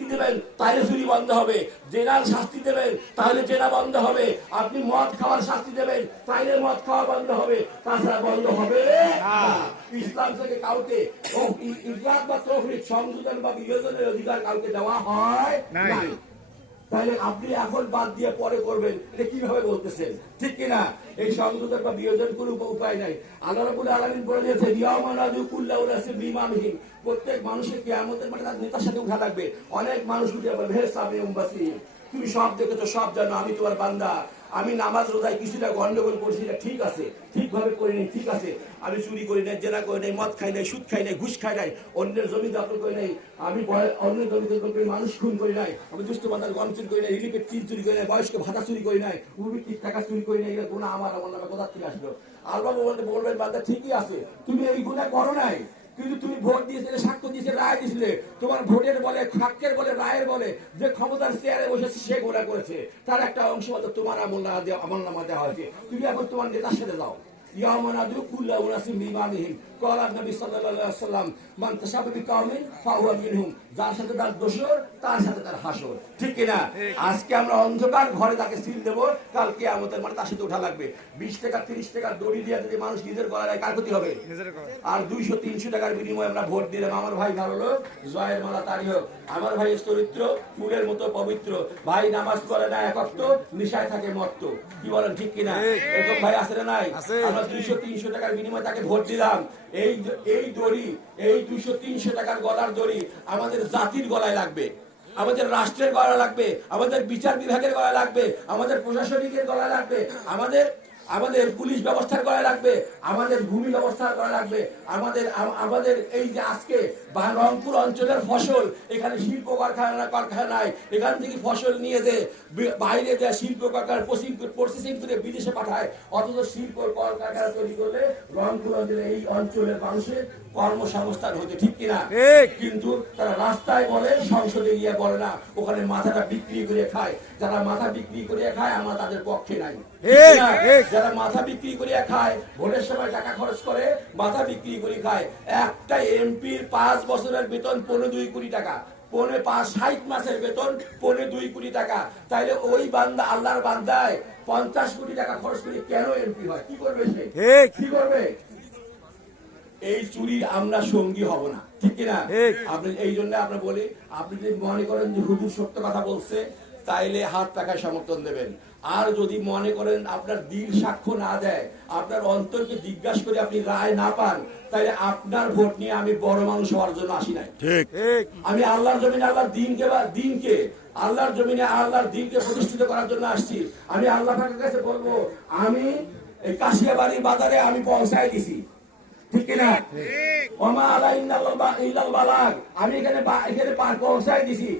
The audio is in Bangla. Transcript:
শাস্তি দেবেন তাহলে চুরি বন্ধ হবে। জেনার শাস্তি দেবেন তাহলে জেনা বন্ধ হবে। আপনি মদ খাওয়ার শাস্তি দেবেন তাহলে মদ খাওয়া বন্ধ হবে। তাছাড়া বন্ধ হবে ইসলাম থেকে কাউকে ইসলাম বা তফরিক সংযোজন বা বিয়োজনের অধিকার কাউকে দেওয়া হয় নাই। তাহলে আপনি এখন বাদ দিয়ে পরে করবেন। এটা কীভাবে বলতেছেন? ঠিক কিনা? এই সংযোগের বা বিয়োজন কোনো উপায় নাই। আল্লাহ আলমিন বলে দিয়েছে রিয়ামানাজু বিমানহীন প্রত্যেক মানুষের কেয়ামতের মানে তার নেতার সাথে উঠা থাকবে। অনেক মানুষ উঠে আবার সামনে উম্বাসি তুমি সব দেখেছ, সব জানো, আমি তোমার বান্দা। আমি নামাজ রোজায় কিছুটা গন্ডগোল করছি, এটা ঠিক আছে, ঠিকভাবে করিনি ঠিক আছে। আমি চুরি করি নাই, জেনা করি নাই, মদ খাই নাই, সুদ খাই নাই, ঘুষ খাই নাই, অন্যের জমি দখল করি নাই, আমি অন্যের জমি দখল করে মানুষ খুন করি নাই, আমি দুষ্ট বান্ধার গম চুরি করি নাই রিলিফের চিন চুরি করি নাই, বয়স্ক ভাতা চুরি করি নাই উবিটির টাকা চুরি করি নাই, এগুলো গুণা আমার আমার নামে কোথা থেকে আসলো? আল্লাহ বলতে বলবেন বান্দা ঠিকই আছে, তুমি এই গুণা করো নাই। কিন্তু তুমি ভোট দিয়েছিলে, সাক্ষ্য দিয়েছিলে, রায় দিয়েছিলে। তোমার ভোটের বলে, সাক্ষ্যের বলে, রায়ের বলে যে ক্ষমতার চেয়ারে বসেছে, সে ঘোরা করেছে। তার একটা অংশ তোমার আমল না দেওয়া আমল নামা দেওয়া হয়েছে। তুমি এখন তোমার নেতার সাথে যাও। ঘরে তাকে সিল মানে তার সাথে লাগবে। 20 টাকা 30 টাকা দড়ি দিয়ে যদি মানুষ নিজের গলায় কার ক্ষতি হবে? আর দুইশো তিনশো টাকার বিনিময়ে আমরা ভোট দিলাম। আমার ভাই ভালো লোক জয়ের মালা তারই হোক। আমার ভাই চরিত্র ফুলের মতো পবিত্র। ভাই নামাজ করে না একত্র নিশায় থাকে মত্ত। কি বলেন ঠিক কি না এরকম ভাই আছে দুইশো, তিনশো টাকার তাকে এই এই এই দুইশো, তিনশো টাকার গলার দড়ি আমাদের জাতির গলায় লাগবে। আমাদের রাষ্ট্রের গলা লাগবে, আমাদের বিচার বিভাগের গলা লাগবে, আমাদের প্রশাসনিকের গলায় লাগবে, আমাদের আমাদের পুলিশ ব্যবস্থা করা লাগবে আমাদের ভূমি ব্যবস্থা করা লাগবে আমাদের আমাদের এই যে আজকে বা রংপুর অঞ্চলের ফসল এখানে শিল্প কারখানা কারখানা নাই এখান থেকে ফসল নিয়ে যে বাইরে যে শিল্প কারখানা প্রসেসিং করে বিদেশে পাঠায় অথচ শিল্প কলকারখানা তৈরি করলে রংপুর অঞ্চলে এই অঞ্চলের মানুষের কর্মসংস্থান হতে ঠিক কিনা? কিন্তু তারা রাস্তায় বলে সংসদে গিয়ে বলে না ওখানে মাথাটা বিক্রি করে খায়। যারা মাথা বিক্রি করে খায় আমরা তাদের পক্ষে নাই। যারা মাথা বিক্রি করে খায় ভোটের সময় টাকা খরচ করে মাথা বিক্রি করে খায়। একটা এমপির পাঁচ বছরের বেতন পনেরো দুই কোটি টাকা পৌনে পাঁচ ষাট মাসের বেতন পৌনে দুই কোটি টাকা। তাইলে ওই বান্দা আল্লাহর বান্দায় পঞ্চাশ কোটি টাকা খরচ করে কেন এমপি হয়? কি করবে সে? কি করবে? এই চুরির আমরা সঙ্গী হব না ঠিক কিনা? আপনি এই জন্য আপনি বলি আপনি যদি মনে করেন যে হুজুর সত্য কথা বলছে তাইলে হাত টাকায় সমর্থন দেবেন। আর যদি মনে করেন আপনার দিল সাক্ষ্য না দেয় আপনার অন্তরকে জিজ্ঞাসা করে আপনি রায় না পান তাহলে আপনার ভোট নিয়ে আমি বড় মানুষ হওয়ার জন্য আসি নাই। আমি আল্লাহর জমিনে আল্লাহর দিনকে বা দিনকে আল্লাহর জমিনে আল্লাহর দিনকে প্রতিষ্ঠিত করার জন্য আসছি। আমি আল্লাহ পাকের কাছে বলব আমি এই কাশিয়াবাড়ি বাজারে আমি পৌঁছায় দিছি। ঠিক কিনা? ওমা আলা ইল্লাল্লাহ ইল্লাল বালাগ। আমি এখানে এখানে পৌঁছায় দিছি।